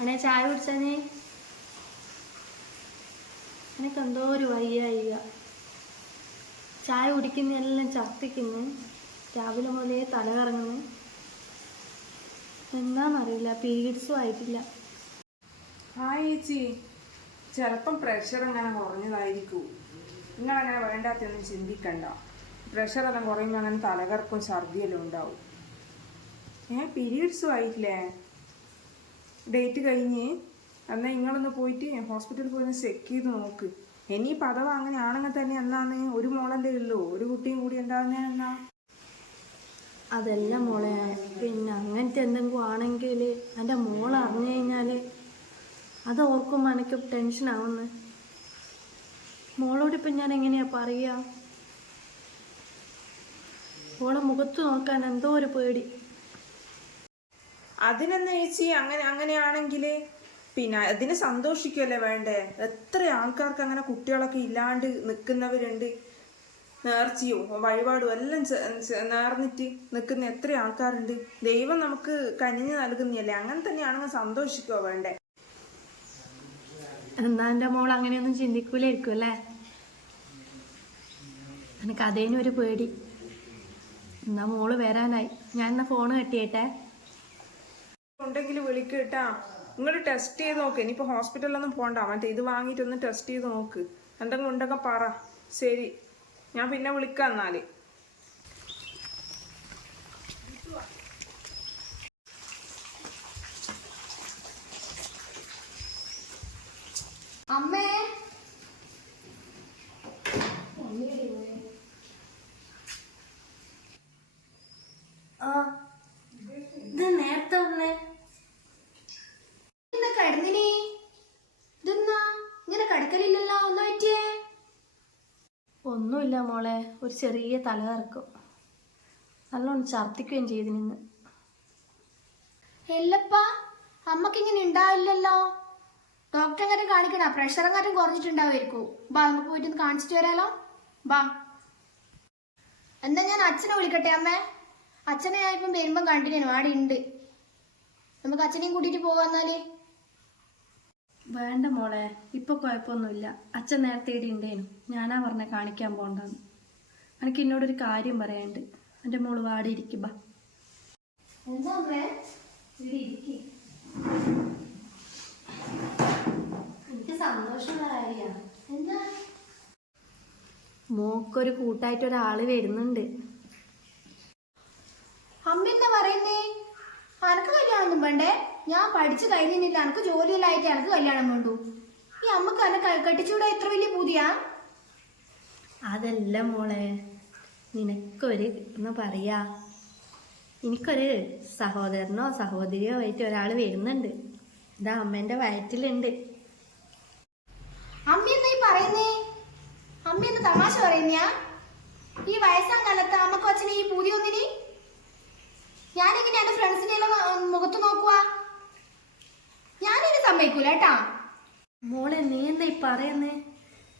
അണേ ചായ കുടിച്ചാനേ എനിക്ക് എന്തോ ഒരു വയ്യ. ചായ കുടിക്കുന്ന എല്ലാം ഛർദ്ദിക്കുന്നു. രാവിലെ മുതലേ തല കറങ്ങുന്നു. എന്താണെന്നറിയില്ല, പീരീഡ്സും ആയിട്ടില്ല. ആ ചേച്ചി, ചിലപ്പം പ്രഷർ അങ്ങനെ കുറഞ്ഞതായിരിക്കും. നിങ്ങളങ്ങനെ വേണ്ടാത്തൊന്നും ചിന്തിക്കണ്ട. പ്രഷറെല്ലാം കുറയുമ്പോൾ അങ്ങനെ തലകറക്കും ഛർദിയെല്ലാം ഉണ്ടാവും. പീരീഡ്സും ആയിട്ടില്ലേ? ഡേറ്റ് കഴിഞ്ഞ് എന്നാൽ നിങ്ങളൊന്ന് പോയിട്ട് ഹോസ്പിറ്റലിൽ പോയി ചെക്ക് ചെയ്ത് നോക്ക്. ഇനി പദവ അങ്ങനെ ആണെങ്കിൽ തന്നെ എന്നാന്ന് ഒരു മോളല്ലേ ഉള്ളൂ, ഒരു കുട്ടിയും കൂടി ഉണ്ടാകുന്ന എന്നാ? അതല്ല മോളെ, പിന്നെ അങ്ങനത്തെ എന്തെങ്കിലും ആണെങ്കിൽ എൻ്റെ മോൾ അറിഞ്ഞു കഴിഞ്ഞാൽ അത് ഓർക്കുമ്പോൾ എനിക്ക് ടെൻഷനാവുന്നു. മോളോടിപ്പം ഞാൻ എങ്ങനെയാ പറയുക? മോളെ മുഖത്ത് നോക്കാൻ എന്തോ ഒരു പേടി. അതിനെന്താ ചേച്ചി, അങ്ങനെയാണെങ്കിൽ പിന്നെ അതിന് സന്തോഷിക്കുമല്ലേ വേണ്ടേ? എത്ര ആൾക്കാർക്ക് അങ്ങനെ കുട്ടികളൊക്കെ ഇല്ലാണ്ട് നിൽക്കുന്നവരുണ്ട്. നേർച്ചയും വഴിപാടും എല്ലാം നേർന്നിട്ട് നിൽക്കുന്ന എത്ര ആൾക്കാരുണ്ട്. ദൈവം നമുക്ക് കനിഞ്ഞ് നൽകുന്നല്ലേ. അങ്ങനെ തന്നെയാണെങ്കിൽ സന്തോഷിക്കുമോ വേണ്ടേ? എന്നാ എൻ്റെ മോൾ അങ്ങനെയൊന്നും ചിന്തിക്കൂലായിരിക്കും അല്ലേ? എനിക്ക് അതേനൊരു പേടി. എന്നാ മോള് വരാനായി, ഞാൻ എന്നാ ഫോണ് കെട്ടിയേട്ടെ. ഉണ്ടെങ്കിൽ വിളിക്കട്ടാ. നിങ്ങൾ ടെസ്റ്റ് ചെയ്ത് നോക്ക്. ഇനിയിപ്പോൾ ഹോസ്പിറ്റലിലൊന്നും പോകണ്ട, മറ്റേ ഇത് വാങ്ങിയിട്ടൊന്ന് ടെസ്റ്റ് ചെയ്ത് നോക്ക്. എന്തെങ്കിലും ഉണ്ടൊക്കെ പറ. ശരി, ഞാൻ പിന്നെ വിളിക്കാം എന്നാൽ. അമ്മേ, ഇത് നേരത്തെ വന്നേ. കടന്നിനി ഇതെന്നാ ഇങ്ങനെ കടക്കലില്ലല്ലോ? ഒന്ന് പറ്റിയേ? ഒന്നുമില്ല മോളെ, ഒരു ചെറിയ തലകറക്കം. നല്ലോണം ഛർദ്ദിക്കുകയും ചെയ്തു നിന്ന്. എല്ലപ്പാ, അമ്മക്ക് ഇങ്ങനെ ഉണ്ടാവില്ലല്ലോ. ഡോക്ടറെ കാണിക്കണ? പ്രഷർ എങ്ങാനും കുറഞ്ഞിട്ടുണ്ടാവുമായിരിക്കും. ബാ, നമുക്ക് പോയിട്ട് കാണിച്ചിട്ട് വരാലോ. ബാ. എന്താ ഞാൻ അച്ഛനെ വിളിക്കട്ടെ അമ്മേ? അച്ഛനെ ഞാൻ ഇപ്പം വരുമ്പം കണ്ടിനു, ആടെ ഉണ്ട്. നമുക്ക് അച്ഛനെയും കൂട്ടിയിട്ട് പോകാന്നാല്. വേണ്ട മോളെ, ഇപ്പൊ കുഴപ്പമൊന്നുമില്ല. അച്ഛൻ നേരത്തെ ഇവിടെ ഉണ്ടേനു. ഞാനാ പറഞ്ഞ കാണിക്കാൻ പോണ്ടെന്ന്. എനിക്ക് എന്നോടൊരു കാര്യം പറയാനുണ്ട്. എൻ്റെ മോള് വാടി ഇരിക്കും. എന്താ അമ്മേ? ഇവിടെ ഇരിക്കും. എനിക്ക് സന്തോഷമുള്ള കാര്യമാണ്. എന്താ? മോക്കൊരു കൂട്ടായിട്ട് ഒരാള് വരുന്നുണ്ട്. അമ്മ എന്താ പറയുന്നേ? അനക്ക് കല്യാണമൊന്നും വേണ്ടേ? ഞാൻ പഠിച്ചു കഴിഞ്ഞില്ല, അനക്ക് ജോലിയില്ലായിട്ട് അനക്ക് കല്യാണം വേണ്ടു. ഈ അമ്മക്ക് അന്നെ കെട്ടിച്ചൂടെ? എത്ര വലിയ പൂതിയാ? അതല്ല മോളെ, നിനക്കൊരു എന്ന് പറയാ, എനിക്കൊരു സഹോദരനോ സഹോദരിയോ ആയിട്ട് ഒരാൾ വരുന്നുണ്ട്. ഇതാ അമ്മേൻ്റെ വയറ്റിലുണ്ട്. അമ്മ എന്താ ഈ പറയുന്നേ? അമ്മ എന്താ തമാശ പറയുന്നയാ? ഈ വയസ്സാം കാലത്ത് അമ്മക്ക് അച്ഛനെ ഈ പൂതി ഒന്നിനി? ഞാനെങ്ങനെ എന്റെ ഫ്രണ്ട്സിന്റെ എല്ലാം മുഖത്ത് നോക്കുവാ? ഞാനിനി സമ്മതിക്കൂല കേട്ടാ. മോളെ, നീ എന്താ ഈ പറയുന്നേ?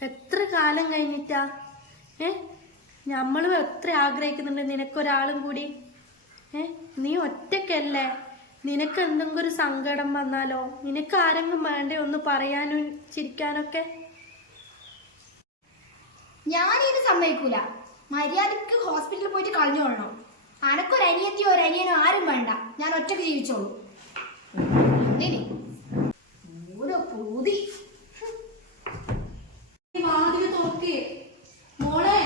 എത്ര കാലം കഴിഞ്ഞിട്ടാ? നമ്മളും എത്ര ആഗ്രഹിക്കുന്നുണ്ട് നിനക്കൊരാളും കൂടി. നീ ഒറ്റയ്ക്കല്ലേ? നിനക്ക് എന്തെങ്കിലും ഒരു സങ്കടം വന്നാലോ, നിനക്ക് ആരെങ്കിലും വേണ്ടേ ഒന്ന് പറയാനും ചിരിക്കാനൊക്കെ? ഞാനിനി സമ്മതിക്കൂല. മര്യാദക്ക് ഹോസ്പിറ്റലിൽ പോയിട്ട് കളഞ്ഞോളണം. അനക്കൊരു അനിയത്തിയോ ഒരു അനിയനോ ആരും വേണ്ട. ഞാൻ ഒറ്റക്ക് ജീവിച്ചോളൂ. പൂതി മോളെ,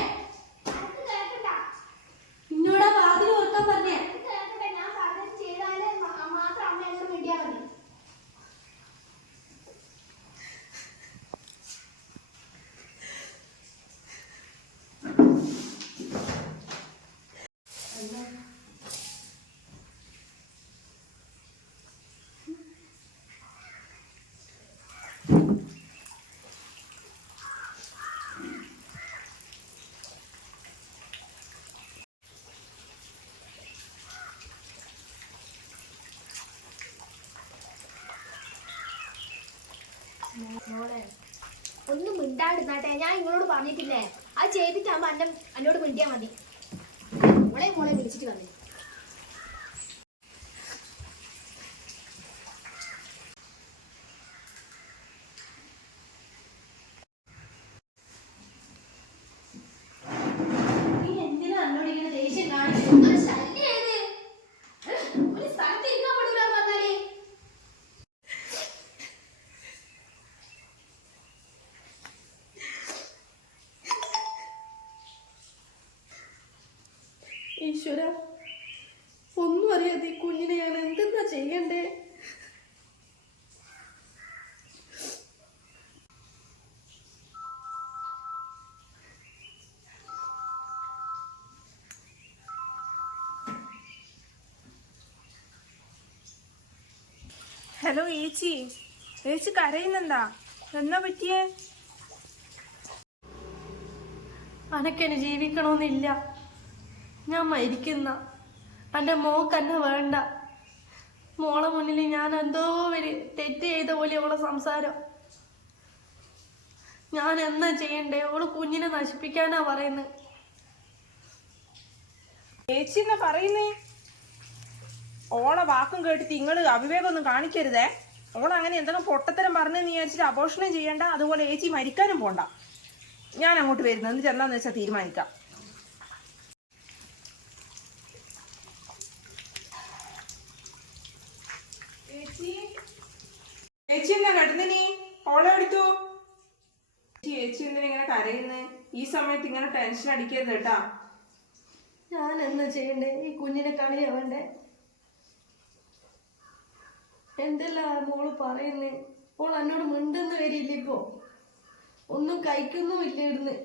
ഇന്നോടാ വാതിൽ ഓർക്കാൻ പറഞ്ഞേ. ഞാൻ പറഞ്ഞത് ചെയ്താലേ മാത്രം അമ്മ എന്നോട് വേണ്ടിയാ മതി. ഒന്നും മിണ്ടാടുന്നാട്ടെ. ഞാൻ ഇങ്ങളോട് പറഞ്ഞിട്ടില്ലേ, അത് ചെയ്തിട്ടാകുമ്പോ എന്നോട് മിണ്ടിയാ മതി. മോളെ വിളിച്ചിട്ട് വന്നു. ഈശ്വര, ഒന്നും അറിയാതെ ഈ കുഞ്ഞിനെ ഞാൻ എന്തെന്നാ ചെയ്യണ്ടേ? ഹലോ ഏച്ചി, ഏച്ചി കരയുന്നെന്താ? എന്നാ പറ്റിയേ? അനക്കെന്നെ ജീവിക്കണമെന്നില്ല. ഞാൻ മരിക്കുന്ന. എൻ്റെ മോക്ക് എന്നെ വേണ്ട. മോളെ മുന്നിൽ ഞാൻ എന്തോ ഒരു തെറ്റ് ചെയ്ത പോലെ അവളെ സംസാരം. ഞാൻ എന്നാ ചെയ്യണ്ടേ? അവള് കുഞ്ഞിനെ നശിപ്പിക്കാനാ പറയുന്നത്. ഏച്ചി എന്നാ പറയുന്നേ? ഓളെ വാക്കും കേട്ടിട്ട് ഇങ്ങള് അവിവേകമൊന്നും കാണിക്കരുതേ. ഓളങ്ങനെ എന്തെങ്കിലും പൊട്ടത്തരം പറഞ്ഞെന്ന് വിചാരിച്ചിട്ട് അബോഷണം ചെയ്യണ്ട. അതുപോലെ ഏച്ചി മരിക്കാനും പോണ്ട. ഞാൻ അങ്ങോട്ട് വരുന്നത് എന്നിട്ട് എന്താന്ന് വെച്ചാൽ തീരുമാനിക്കാം. ചേച്ചി എന്നാ കടന്നിനി? ഓളെ എടുത്തു. ചേച്ചി എന്തിനാ ഇങ്ങനെ കരയുന്നേ? ഈ സമയത്ത് ഇങ്ങനെ ടെൻഷൻ അടിക്കരുത് കേട്ടാ. ഞാൻ എന്നാ ചെയ്യണ്ടേ? ഈ കുഞ്ഞിനെ കളിയാ വേണ്ടേ? എന്തെല്ലാം മോള് പറയുന്നേ? മോൾ എന്നോട് മിണ്ടെന്ന് വരില്ല. ഇപ്പോ ഒന്നും കഴിക്കൊന്നും ഇല്ല. ഇടുന്ന്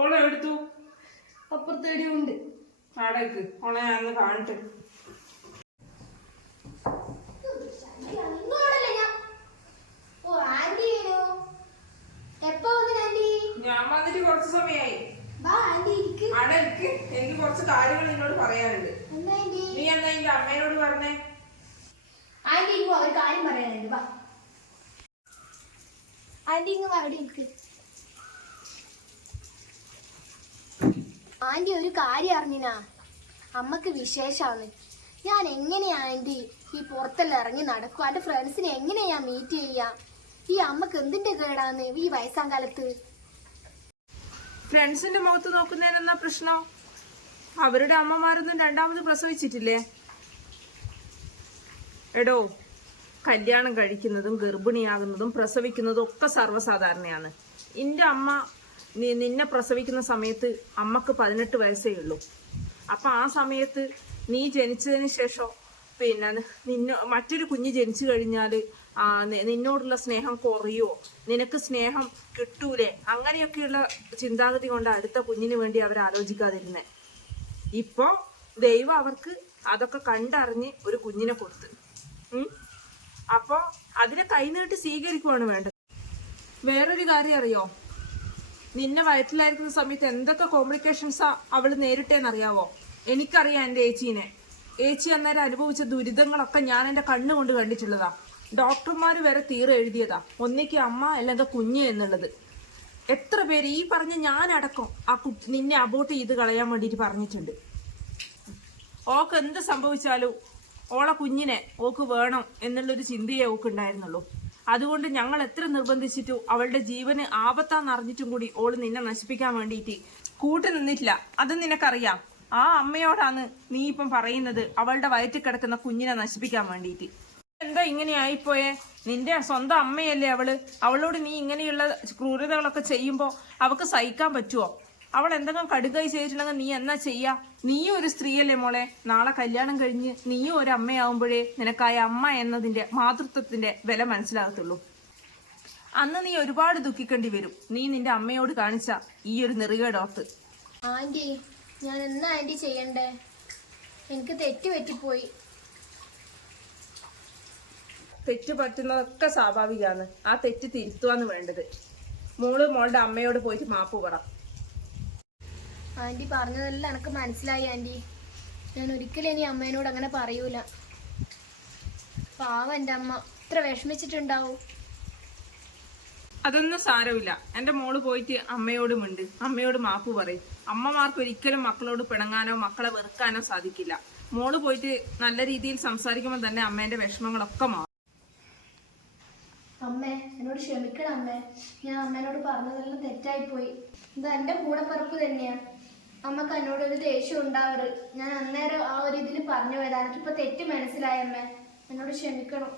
ഓളെ എടുത്തു. അപ്പുറത്തേടിയുണ്ട്. ആടേക്ക് ഓളെ ഞാനൊന്ന് കാണട്ടെ. ഞാൻ വന്നിട്ട് കുറച്ച് സമയായി. ആടേക്ക് എനിക്ക് കുറച്ച് കാര്യങ്ങൾ നിന്നോട് പറയാനുണ്ട്. നീ എന്താ എന്റെ അമ്മേനോട് പറഞ്ഞേ? ഒരു കാര്യം പറയാനുണ്ട്. വാ ആന്റി, ഇങ്ങ് അവിടെ ഇരിക്ക്. ആന്റി, ഒരു കാര്യം അറിഞ്ഞിനാ? അമ്മക്ക് വിശേഷാണ്. ഞാൻ എങ്ങനെയാ ആന്റി ഈ പുറത്തെല്ലാം ഇറങ്ങി നടക്കും? എന്റെ ഫ്രണ്ട്സിനെ എങ്ങനെയാ ഞാൻ മീറ്റ് ചെയ്യാ? ഈ അമ്മക്ക് എന്തിന്റെ കേടാന്ന് ഈ വയസ്സാം കാലത്ത്? ഫ്രണ്ട്സിന്റെ മുഖത്ത് നോക്കുന്നതിനെന്നാ പ്രശ്നം? അവരുടെ അമ്മമാരൊന്നും രണ്ടാമത് പ്രസവിച്ചിട്ടില്ലേ? എടോ, കല്യാണം കഴിക്കുന്നതും ഗർഭിണിയാകുന്നതും പ്രസവിക്കുന്നതും ഒക്കെ സർവ്വസാധാരണയാണ്. എൻ്റെ അമ്മ നിന്നെ പ്രസവിക്കുന്ന സമയത്ത് അമ്മക്ക് 18 വയസ്സേ ഉള്ളൂ. അപ്പൊ ആ സമയത്ത് നീ ജനിച്ചതിന് ശേഷം മറ്റൊരു കുഞ്ഞ് ജനിച്ചു കഴിഞ്ഞാല് നിന്നോടുള്ള സ്നേഹം കുറയോ, നിനക്ക് സ്നേഹം കിട്ടൂലേ, അങ്ങനെയൊക്കെയുള്ള ചിന്താഗതി കൊണ്ട് അടുത്ത കുഞ്ഞിന് വേണ്ടി അവർ ആലോചിക്കാതിരുന്നേ. ഇപ്പൊ ദൈവം അവർക്ക് അതൊക്കെ കണ്ടറിഞ്ഞ് ഒരു കുഞ്ഞിനെ കൊടുത്ത്. അപ്പൊ അതിനെ കൈനീട്ടി സ്വീകരിക്കുവാണ് വേണ്ടത്. വേറൊരു കാര്യം അറിയോ? നിന്നെ വയറ്റിലായിരിക്കുന്ന സമയത്ത് എന്തൊക്കെ കോംപ്ലിക്കേഷൻസാ അവള് നേരിട്ടേന്നറിയാവോ? എനിക്കറിയാം എൻ്റെ ഏച്ചീനെ. ഏച്ചി അന്നേരം അനുഭവിച്ച ദുരിതങ്ങളൊക്കെ ഞാൻ എൻ്റെ കണ്ണുകൊണ്ട് കണ്ടിട്ടുള്ളതാ. ഡോക്ടർമാർ വരെ തീരെ എഴുതിയതാ, ഒന്നിക്ക് അമ്മ അല്ലെങ്കിൽ കുഞ്ഞ് എന്നുള്ളത്. എത്ര പേര് ഈ പറഞ്ഞ ഞാനടക്കം നിന്നെ അബോർട്ട് ചെയ്ത് കളയാൻ വേണ്ടിയിട്ട് പറഞ്ഞിട്ടുണ്ട്. ഓക്ക് എന്ത് സംഭവിച്ചാലും ഓളെ കുഞ്ഞിനെ ഓക്ക് വേണം എന്നുള്ളൊരു ചിന്തയെ ഓക്ക് ഉണ്ടായിരുന്നുള്ളൂ. അതുകൊണ്ട് ഞങ്ങൾ എത്ര നിർബന്ധിച്ചിട്ടും അവളുടെ ജീവന് ആപത്താന്നറിഞ്ഞിട്ടും കൂടി ഓള് നിന്നെ നശിപ്പിക്കാൻ വേണ്ടിയിട്ട് കൂട്ടു നിന്നിട്ടില്ല. അത് നിനക്കറിയാം. ആ അമ്മയോടാണ് നീ ഇപ്പം പറയുന്നത് അവളുടെ വയറ്റിൽ കിടക്കുന്ന കുഞ്ഞിനെ നശിപ്പിക്കാൻ വേണ്ടിയിട്ട്. എന്താ ഇങ്ങനെ ആയിപ്പോയേ? നിന്റെ സ്വന്തം അമ്മയല്ലേ അവള്. അവളോട് നീ ഇങ്ങനെയുള്ള ക്രൂരതകളൊക്കെ ചെയ്യുമ്പോ അവക്ക് സഹിക്കാൻ പറ്റുമോ? അവൾ എന്തെങ്കിലും കടുകായി ചെയ്തിട്ടുണ്ടെങ്കിൽ നീ എന്നാ ചെയ്യാ? നീയും ഒരു സ്ത്രീയല്ലേ മോളെ. നാളെ കല്യാണം കഴിഞ്ഞ് നീയും ഒരു അമ്മയാവുമ്പോഴേ നിനക്കായ അമ്മ എന്നതിന്റെ മാതൃത്വത്തിന്റെ വില മനസ്സിലാകത്തുള്ളൂ. അന്ന് നീ ഒരുപാട് ദുഃഖിക്കേണ്ടി വരും. നീ നിന്റെ അമ്മയോട് കാണിച്ച ഈ ഒരു നെറുകേടോർത്ത്. ആന്റി, ഞാൻ എന്നാ ആന്റി ചെയ്യണ്ടേ? എനിക്ക് തെറ്റ് പറ്റിപ്പോയി. തെറ്റ് പറ്റുന്നതൊക്കെ സ്വാഭാവികമാണ്. ആ തെറ്റ് തിരുത്തുവാന്ന് വേണ്ടത്. മോളുടെ അമ്മയോട് പോയിട്ട് മാപ്പ് പറ. ആന്റി പറഞ്ഞതെല്ലാം എനിക്ക് മനസ്സിലായി ആന്റി. ഞാൻ ഒരിക്കലും ഇനി അമ്മേനോട് അങ്ങനെ പറയൂല. പാവം എൻ്റെ അമ്മ ഇത്ര വിഷമിച്ചിട്ടുണ്ടാവും. അതൊന്നും സാരമില്ല. എൻ്റെ മോള് പോയിട്ട് അമ്മയോട് മിണ്ട്, അമ്മയോട് മാപ്പ് പറയും. അമ്മമാർക്ക് ഒരിക്കലും മക്കളോട് പിണങ്ങാനോ മക്കളെ വെറുക്കാനോ സാധിക്കില്ല. മോള് പോയിട്ട് നല്ല രീതിയിൽ സംസാരിക്കുമ്പോൾ തന്നെ അമ്മേന്റെ വിഷമങ്ങളൊക്കെ മാറും. അമ്മേ, എന്നോട് ക്ഷമിക്കണം അമ്മേ. ഞാൻ അമ്മേനോട് പറഞ്ഞതെല്ലാം തെറ്റായിപ്പോയി. ഇത് എൻ്റെ കൂടപ്പിറപ്പ് തന്നെയാ. അമ്മക്ക് എന്നോട് ഒരു ദേഷ്യം ഉണ്ടാവരുത്. ഞാൻ അന്നേരം ആ ഒരു ഇതിൽ പറഞ്ഞു പോയതാണ്. എനിക്കിപ്പോൾ തെറ്റ് മനസ്സിലായമ്മേ. എന്നോട് ക്ഷമിക്കണം.